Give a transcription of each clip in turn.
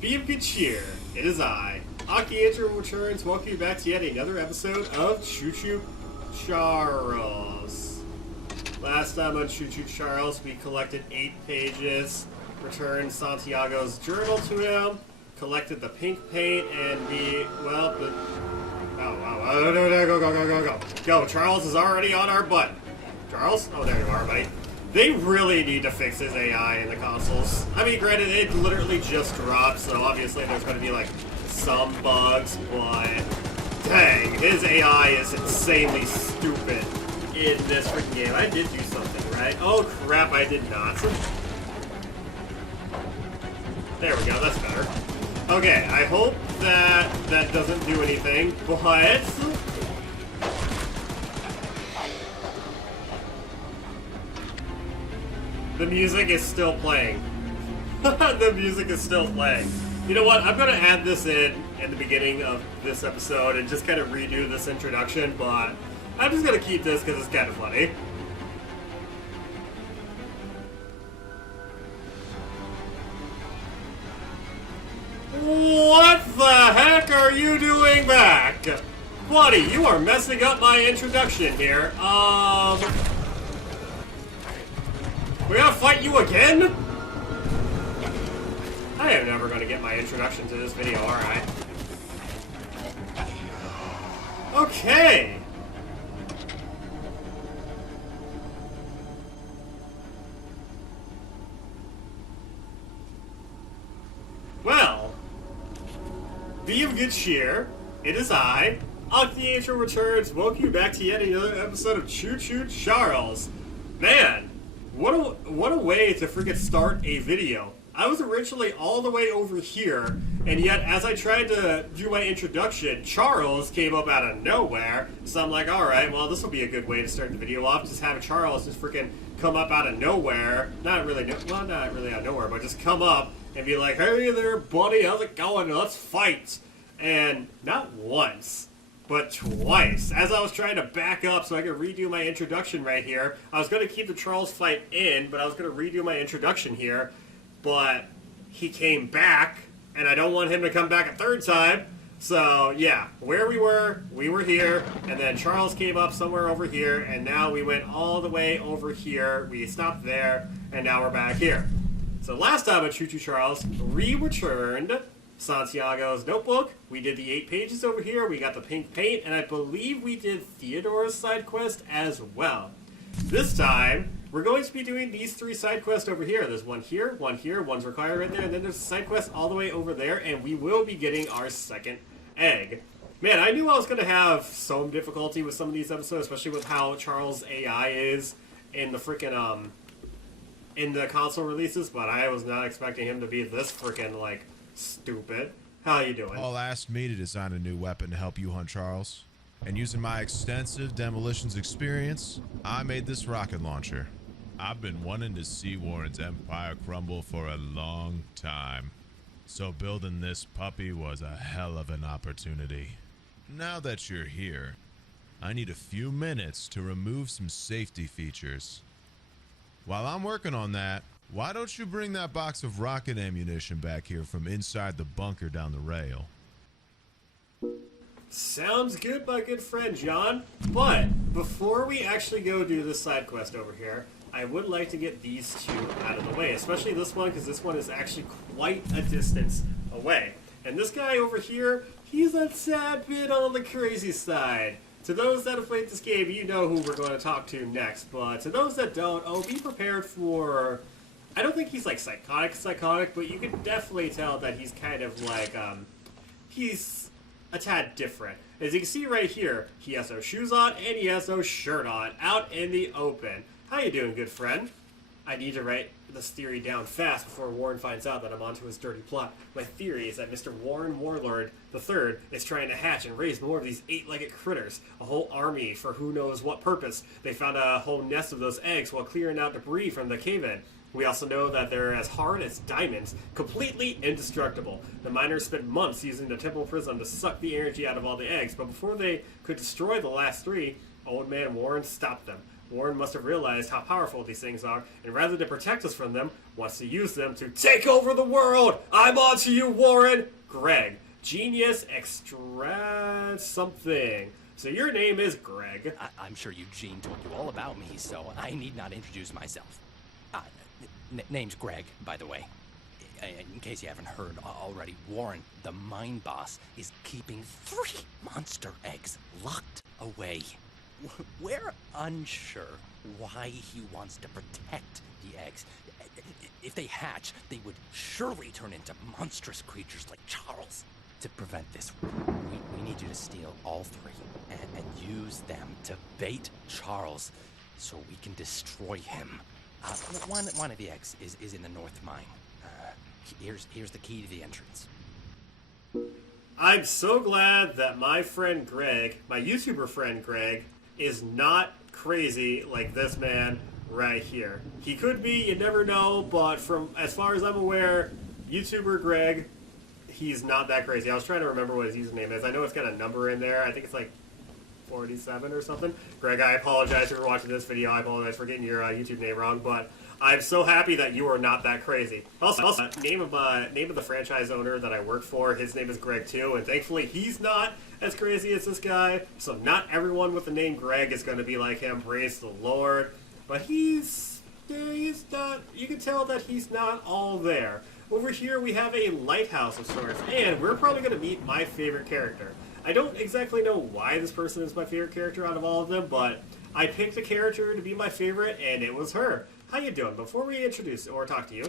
Be of good cheer. It is I, Aki Intro returns. Welcome you back to yet another episode of Choo-Choo Charles. Last time on Choo-Choo Charles, we collected 8 pages, returned Santiago's journal to him, collected the pink paint, and Go, Charles is already on our butt. Charles? Oh, there you are, buddy. They really need to fix his AI in the consoles. I mean, granted, it literally just dropped, so obviously there's going to be, like, some bugs, but dang, his AI is insanely stupid in this freaking game. I did do something, right? Oh, crap, I did not. There we go, that's better. Okay, I hope that that doesn't do anything, but the music is still playing. The music is still playing. You know what? I'm going to add this in the beginning of this episode and just kind of redo this introduction, but I'm just going to keep this because it's kind of funny. What the heck are you doing back? Buddy, you are messing up my introduction here. We gotta fight you again? I am never gonna get my introduction to this video, alright. Okay! Well, be of good cheer. It is I, Aki Intro returns. Welcome you back to yet another episode of Choo-Choo Charles. Man! What a way to freaking start a video. I was originally all the way over here, and yet as I tried to do my introduction, Charles came up out of nowhere. So I'm like, alright, well this will be a good way to start the video off. Just have Charles just freaking come up out of nowhere. Not really out of nowhere, but just come up and be like, hey there buddy, how's it going? Let's fight. And not once, but twice. As I was trying to back up so I could redo my introduction right here, I was going to keep the Charles fight in, but I was going to redo my introduction here, but he came back, and I don't want him to come back a third time. So, yeah, where we were here, and then Charles came up somewhere over here, and now we went all the way over here. We stopped there, and now we're back here. So last time at Choo-Choo Charles, we returned Santiago's notebook. We did the 8 pages over here. We got the pink paint, and I believe we did Theodore's side quest as well. This time, we're going to be doing these 3 side quests over here. There's one here, one's required right there, and then there's a side quest all the way over there, and we will be getting our second egg. Man, I knew I was going to have some difficulty with some of these episodes, especially with how Charles' AI is in the freaking, in the console releases, but I was not expecting him to be this freaking, like, stupid. How you doing? Paul asked me to design a new weapon to help you hunt Charles. And using my extensive demolitions experience, I made this rocket launcher. I've been wanting to see Warren's empire crumble for a long time. So building this puppy was a hell of an opportunity. Now that you're here, I need a few minutes to remove some safety features. While I'm working on that, why don't you bring that box of rocket ammunition back here from inside the bunker down the rail? Sounds good, my good friend John. But before we actually go do this side quest over here, I would like to get these 2 out of the way, especially this one, because this one is actually quite a distance away. And this guy over here, he's a tad bit on the crazy side. To those that have played this game, you know who we're going to talk to next, but to those that don't, oh, be prepared for... I don't think he's like psychotic, but you can definitely tell that he's kind of like, he's a tad different. As you can see right here, he has no shoes on and he has no shirt on, out in the open. How you doing, good friend? I need to write this theory down fast before Warren finds out that I'm onto his dirty plot. My theory is that Mr. Warren Warlord III is trying to hatch and raise more of these 8-legged critters, a whole army for who knows what purpose. They found a whole nest of those eggs while clearing out debris from the cave-in. We also know that they're as hard as diamonds, completely indestructible. The miners spent months using the temple prism to suck the energy out of all the eggs, but before they could destroy the last 3, Old Man Warren stopped them. Warren must have realized how powerful these things are, and rather than protect us from them, wants to use them to take over the world! I'm on to you, Warren! Greg. Genius extra something. So your name is Greg. I'm sure Eugene told you all about me, so I need not introduce myself. Name's Greg, by the way. In case you haven't heard already, Warren, the mine boss, is keeping 3 monster eggs locked away. We're unsure why he wants to protect the eggs. If they hatch, they would surely turn into monstrous creatures like Charles. To prevent this, we need you to steal all 3 and use them to bait Charles so we can destroy him. One of the eggs is in the north mine. Here's the key to the entrance. I'm so glad that my friend Greg, my YouTuber friend Greg, is not crazy like this man right here. He could be, you never know, but from as far as I'm aware, YouTuber Greg, he's not that crazy. I was trying to remember what his username is. I know it's got a number in there. I think it's like 47 or something. Greg, I apologize if you're watching this video. I apologize for getting your YouTube name wrong, but I'm so happy that you are not that crazy. Also, name of the franchise owner that I work for, his name is Greg too, and thankfully he's not as crazy as this guy. So not everyone with the name Greg is going to be like him. Praise the Lord. But he's not. You can tell that he's not all there. Over here we have a lighthouse of sorts, and we're probably going to meet my favorite character. I don't exactly know why this person is my favorite character out of all of them, but I picked a character to be my favorite, and it was her. How you doing? Before we introduce or talk to you.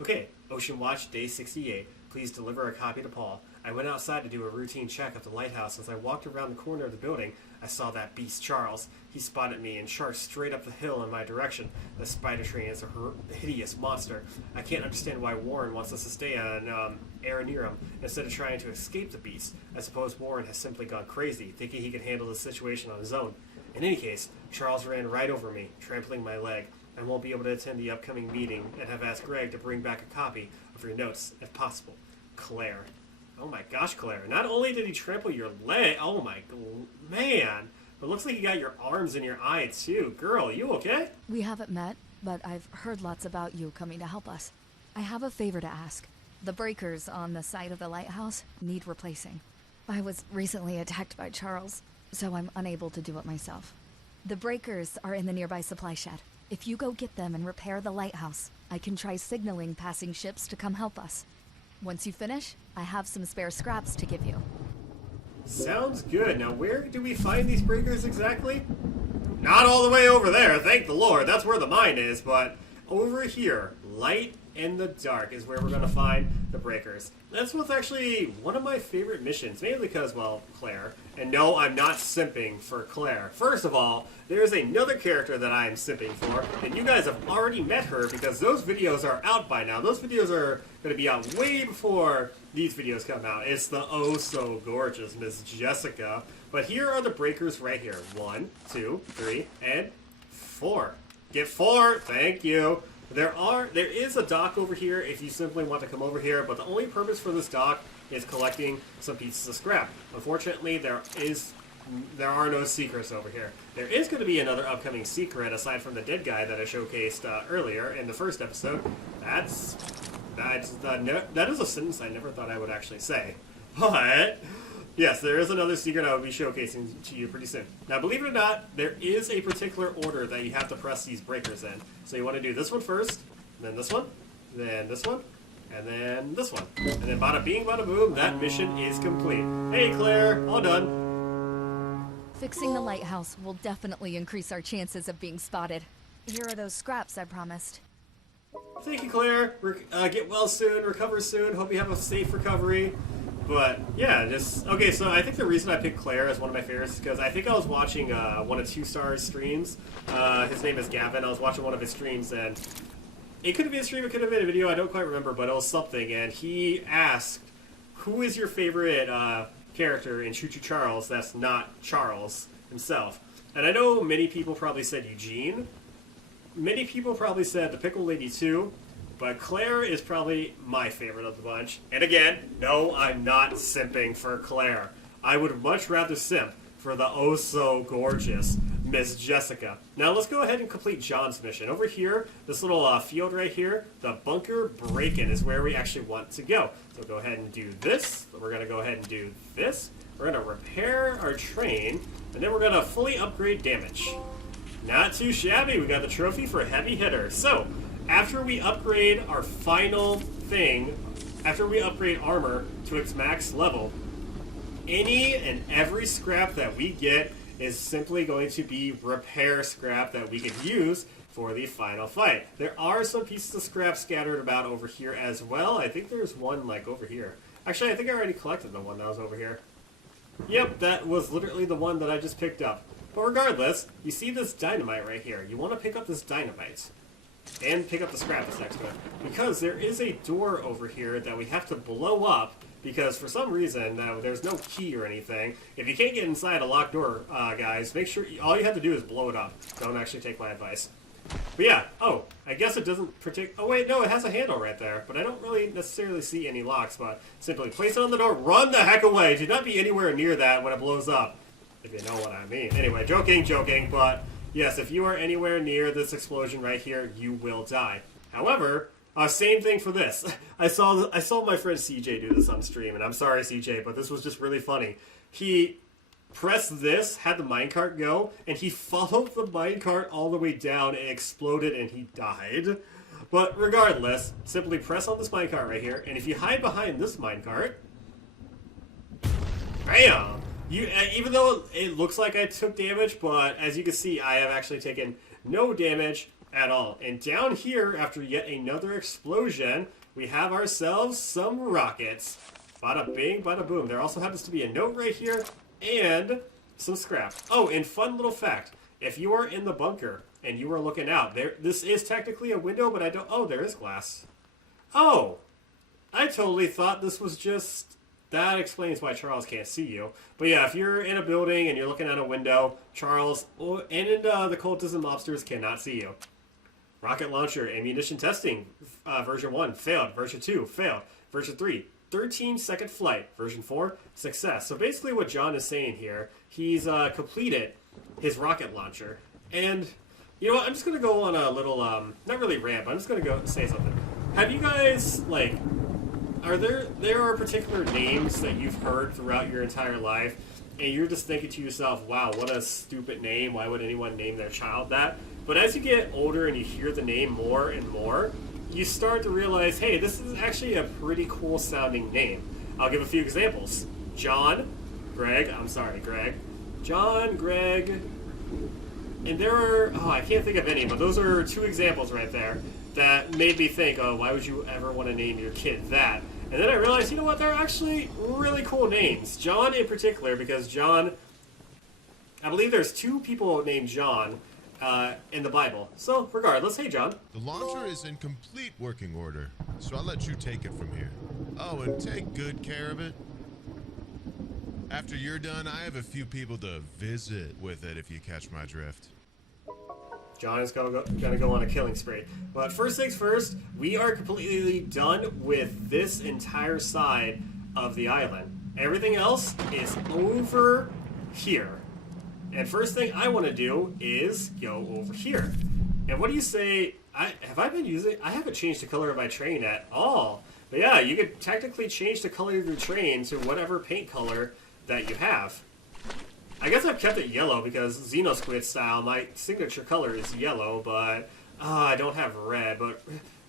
Okay, Ocean Watch Day 68. Please deliver a copy to Paul. I went outside to do a routine check of the lighthouse. As I walked around the corner of the building, I saw that beast Charles. He spotted me and charged straight up the hill in my direction. The spider train is a hideous monster. I can't understand why Warren wants us to stay on Aranirum instead of trying to escape the beast. I suppose Warren has simply gone crazy, thinking he can handle the situation on his own. In any case, Charles ran right over me, trampling my leg. I won't be able to attend the upcoming meeting and have asked Greg to bring back a copy of your notes, if possible. Claire. Oh my gosh, Claire. Not only did he trample your leg, oh my, man, but it looks like he got your arms and your eye too. Girl, you okay? We haven't met, but I've heard lots about you coming to help us. I have a favor to ask. The breakers on the side of the lighthouse need replacing. I was recently attacked by Charles, so I'm unable to do it myself. The breakers are in the nearby supply shed. If you go get them and repair the lighthouse, I can try signaling passing ships to come help us. Once you finish, I have some spare scraps to give you. Sounds good. Now, where do we find these breakers exactly? Not all the way over there, thank the Lord. That's where the mine is, but over here, light in the dark is where we're going to find the breakers. That's what's actually one of my favorite missions, mainly because, well, Claire. And no, I'm not simping for Claire. First of all, there's another character that I am simping for, and you guys have already met her because those videos are out by now. Those videos are going to be out way before these videos come out. It's the oh so gorgeous Miss Jessica. But here are the breakers right here. 1, 2, 3, and 4. Get 4. Thank you. There is a dock over here if you simply want to come over here, but the only purpose for this dock is collecting some pieces of scrap. Unfortunately, there are no secrets over here. There is going to be another upcoming secret aside from the dead guy that I showcased earlier in the first episode. That is a sentence I never thought I would actually say. But yes, there is another secret I will be showcasing to you pretty soon. Now, believe it or not, there is a particular order that you have to press these breakers in. So you want to do this one first, then this one, then this one, and then this one. And then bada bing, bada boom, that mission is complete. Hey, Claire, all done. Fixing the lighthouse will definitely increase our chances of being spotted. Here are those scraps I promised. Thank you, Claire. Get well soon, recover soon. Hope you have a safe recovery. But yeah, okay. So I think the reason I picked Claire as one of my favorites is because I think I was watching one of 2Star's streams. His name is Gavin. I was watching one of his streams, and it could have been a stream, it could have been a video. I don't quite remember, but it was something. And he asked, "Who is your favorite character in Choo-Choo Charles that's not Charles himself?" And I know many people probably said Eugene. Many people probably said the Pickle Lady too. But Claire is probably my favorite of the bunch. And again, no, I'm not simping for Claire. I would much rather simp for the oh-so-gorgeous Miss Jessica. Now let's go ahead and complete John's mission. Over here, this little field right here, the bunker break-in is where we actually want to go. So go ahead and do this. We're going to go ahead and do this. We're going to repair our train, and then we're going to fully upgrade damage. Not too shabby. We got the trophy for heavy hitter. So, after we upgrade our final thing, after we upgrade armor to its max level, any and every scrap that we get is simply going to be repair scrap that we can use for the final fight. There are some pieces of scrap scattered about over here as well. I think there's one like over here. Actually, I think I already collected the one that was over here. Yep, that was literally the one that I just picked up. But regardless, you see this dynamite right here. You want to pick up this dynamite and pick up the scrap that's next to it, because there is a door over here that we have to blow up, because for some reason there's no key or anything. If you can't get inside a locked door, guys, make sure all you have to do is blow it up. Don't actually take my advice. But yeah, oh, I guess it doesn't oh wait, no, it has a handle right there, but I don't really necessarily see any locks. But simply place it on the door, run the heck away. Do not be anywhere near that when it blows up, if you know what I mean. Anyway, joking, but yes, if you are anywhere near this explosion right here, you will die. However, same thing for this. I saw my friend CJ do this on stream, and I'm sorry, CJ, but this was just really funny. He pressed this, had the minecart go, and he followed the minecart all the way down and exploded, and he died. But regardless, simply press on this minecart right here, and if you hide behind this minecart, bam! Even though it looks like I took damage, but as you can see, I have actually taken no damage at all. And down here, after yet another explosion, we have ourselves some rockets. Bada bing, bada boom. There also happens to be a note right here and some scrap. Oh, and fun little fact. If you are in the bunker and you are looking out, this is technically a window, but I don't... Oh, there is glass. Oh, I totally thought this was just... That explains why Charles can't see you. But yeah, if you're in a building and you're looking out a window, Charles and the cultism mobsters cannot see you. Rocket launcher, ammunition testing, version 1, failed. Version 2, failed. Version 3, 13-second flight. Version 4, success. So basically what John is saying here, he's completed his rocket launcher. And, you know what, I'm just going to go on a little, not really rant, but I'm just going to go say something. Have you guys, like... There are particular names that you've heard throughout your entire life, and you're just thinking to yourself, wow, what a stupid name, why would anyone name their child that? But as you get older and you hear the name more and more, you start to realize, hey, this is actually a pretty cool sounding name. I'll give a few examples. John, Greg, John, Greg, and there are, I can't think of any, but those are 2 examples right there that made me think, oh, why would you ever want to name your kid that? And then I realized, you know what, they're actually really cool names. John in particular, because John, I believe there's 2 people named John in the Bible. So, regardless, hey, John. The launcher is in complete working order, so I'll let you take it from here. Oh, and take good care of it. After you're done, I have a few people to visit with it, if you catch my drift. John is gonna go on a killing spree. But first things first, we are completely done with this entire side of the island. Everything else is over here. And first thing I want to do is go over here. And what do you say? I haven't changed the color of my train at all. But yeah, you could technically change the color of your train to whatever paint color that you have. I guess I've kept it yellow because Xenosquid style, my signature color is yellow, but I don't have red. But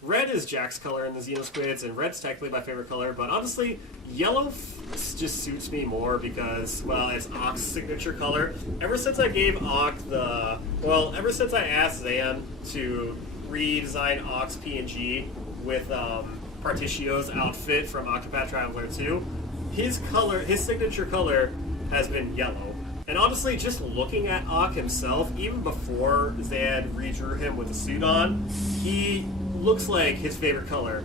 red is Jack's color in the Xenosquids, and red's technically my favorite color. But honestly, yellow just suits me more because, well, it's Ock's signature color. Ever since I gave Ock ever since I asked Zan to redesign Ock's PNG with Partitio's outfit from Octopath Traveler 2, his signature color has been yellow. And honestly, just looking at Ock himself, even before Zan redrew him with the suit on, he looks like his favorite color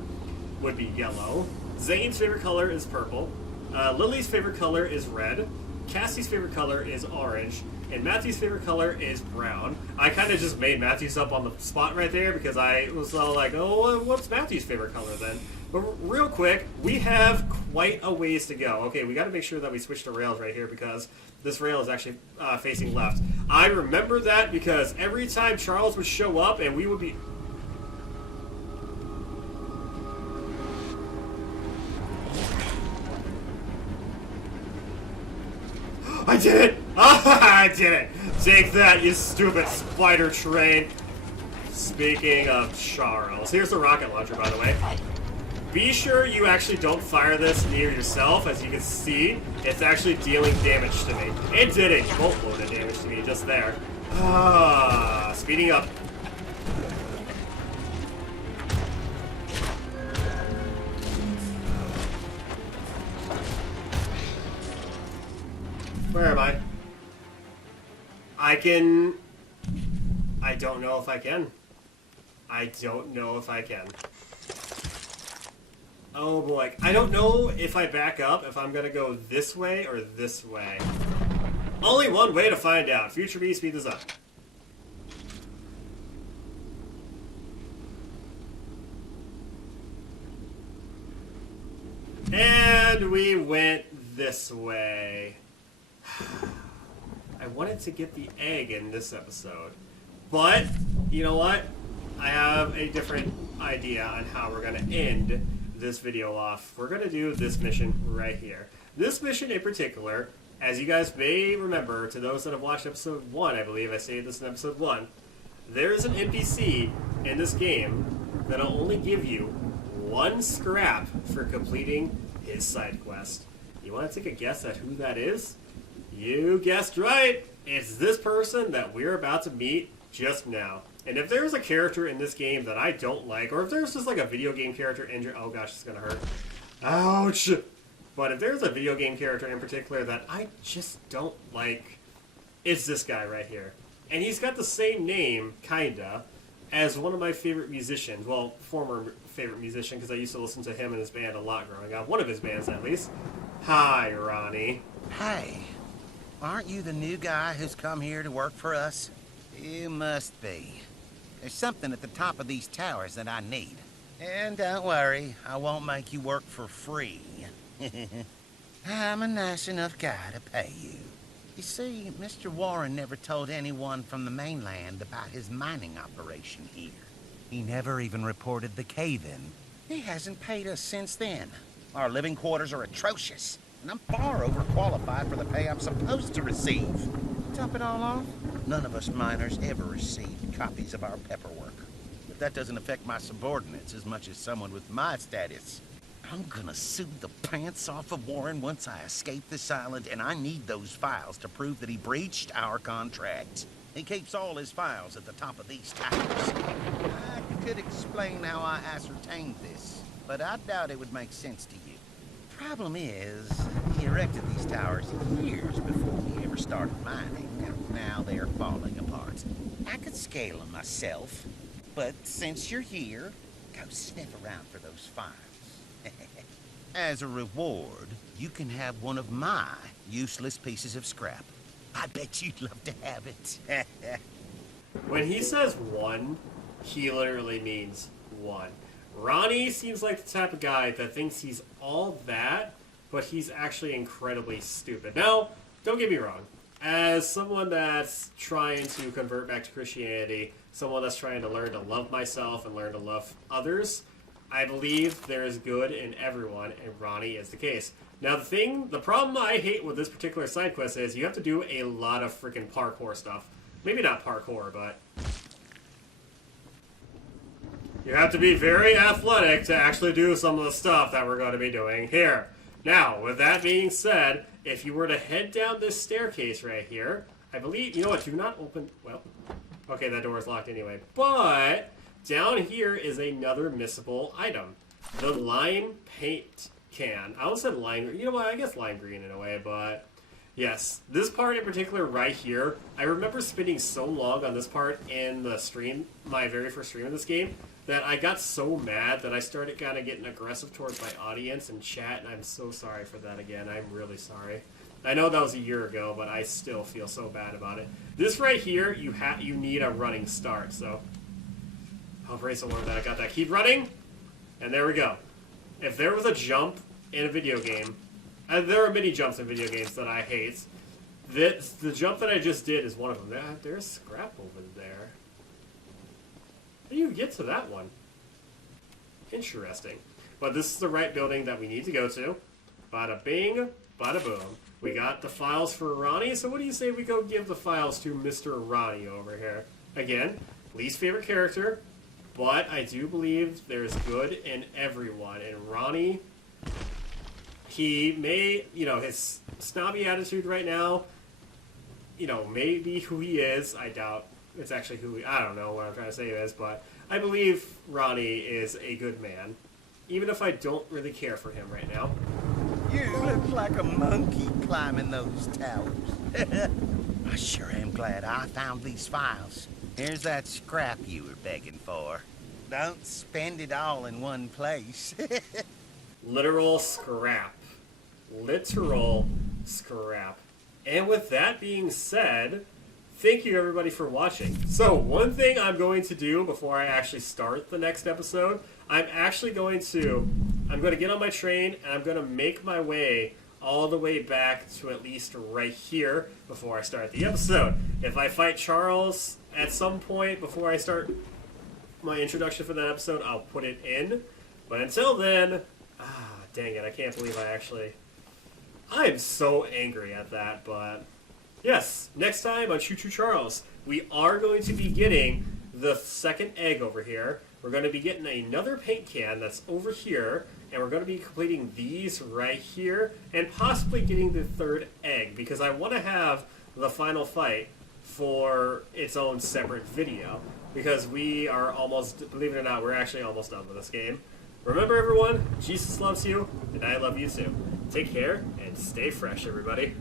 would be yellow. Zane's favorite color is purple. Lily's favorite color is red. Cassie's favorite color is orange. And Matthew's favorite color is brown. I kind of just made Matthew's up on the spot right there because I was all like, oh, what's Matthew's favorite color then? But real quick, we have quite a ways to go. Okay, we got to make sure that we switch to rails right here because this rail is actually facing left. I remember that because every time Charles would show up and we would be... I did it! I did it! Take that, you stupid spider train! Speaking of Charles, here's the rocket launcher, by the way. Be sure you actually don't fire this near yourself. As you can see, it's actually dealing damage to me. It did a boatload of damage to me just there. Speeding up. Where am I? I don't know if I can. I don't know if I can. Oh boy. I don't know if I back up, if I'm gonna go this way or this way. Only one way to find out. Future me, speed this up. And we went this way. I wanted to get the egg in this episode. But, you know what? I have a different idea on how we're going to end this video off. We're going to do this mission right here. This mission in particular, as you guys may remember, to those that have watched episode 1, I believe I stated this in episode 1, there's an NPC in this game that'll only give you 1 scrap for completing his side quest. You want to take a guess at who that is? You guessed right! It's this person that we're about to meet just now. And if there's a character in this game that I don't like, or if there's just like a video game character oh gosh, it's gonna hurt. Ouch! But if there's a video game character in particular that I just don't like, it's this guy right here. And he's got the same name, kinda, as one of my favorite musicians. Well, former favorite musician, because I used to listen to him and his band a lot growing up. One of his bands, at least. Hi, Ronnie. Hey, aren't you the new guy who's come here to work for us? You must be. There's something at the top of these towers that I need. And don't worry, I won't make you work for free. I'm a nice enough guy to pay you. You see, Mr. Warren never told anyone from the mainland about his mining operation here. He never even reported the cave-in. He hasn't paid us since then. Our living quarters are atrocious, and I'm far overqualified for the pay I'm supposed to receive. To top it all off, none of us miners ever received copies of our paperwork. But that doesn't affect my subordinates as much as someone with my status. I'm gonna sue the pants off of Warren once I escape this island, and I need those files to prove that he breached our contract. He keeps all his files at the top of these towers. I could explain how I ascertained this, but I doubt it would make sense to you. Problem is, he erected these towers years before we ever started mining, and now they're falling apart. I could scale them myself, but since you're here, go sniff around for those files. As a reward, you can have one of my useless pieces of scrap. I bet you'd love to have it. When he says 1, he literally means 1. Ronnie seems like the type of guy that thinks he's all that, but he's actually incredibly stupid. Now, don't get me wrong. As someone that's trying to convert back to Christianity, someone that's trying to learn to love myself and learn to love others, I believe there is good in everyone, and Ronnie is the case. Now, the problem I hate with this particular side quest is you have to do a lot of freaking parkour stuff. Maybe not parkour, but you have to be very athletic to actually do some of the stuff that we're going to be doing here. Now, with that being said, if you were to head down this staircase right here, I believe, you know what, do not open, well, okay, that door is locked anyway, but down here is another missable item. The lime paint can. I almost said lime, you know what, I guess lime green in a way, but yes, this part in particular right here, I remember spending so long on this part in the stream, my very first stream of this game, that I got so mad that I started kind of getting aggressive towards my audience and chat, and I'm so sorry for that again. I'm really sorry. I know that was a year ago, but I still feel so bad about it. This right here, you need a running start, so I'll praise the Lord that I got that. Keep running, and there we go. If there was a jump in a video game. And there are many jumps in video games that I hate. The jump that I just did is one of them. There's scrap over there. How do you get to that one? Interesting. But this is the right building that we need to go to. Bada bing, bada boom. We got the files for Ronnie, so what do you say we go give the files to Mr. Ronnie over here? Again, least favorite character, but I do believe there's good in everyone. And Ronnie, he may, his snobby attitude right now, may be who he is. I doubt it's actually I don't know what I'm trying to say is, but I believe Ronnie is a good man, even if I don't really care for him right now. You look like a monkey climbing those towers. I sure am glad I found these files. Here's that scrap you were begging for. Don't spend it all in one place. Literal scrap. Literal scrap. And with that being said, thank you everybody for watching. So one thing I'm going to do before I actually start the next episode, I'm going to get on my train and I'm going to make my way all the way back to at least right here before I start the episode. If I fight Charles at some point before I start my introduction for that episode, I'll put it in. But until then, dang it, I can't believe I am so angry at that, but yes, next time on Choo-Choo Charles, we are going to be getting the second egg over here. We're going to be getting another paint can that's over here, and we're going to be completing these right here, and possibly getting the third egg, because I want to have the final fight for its own separate video, because we are almost, believe it or not, we're actually almost done with this game. Remember everyone, Jesus loves you, and I love you too. Take care, and stay fresh, everybody.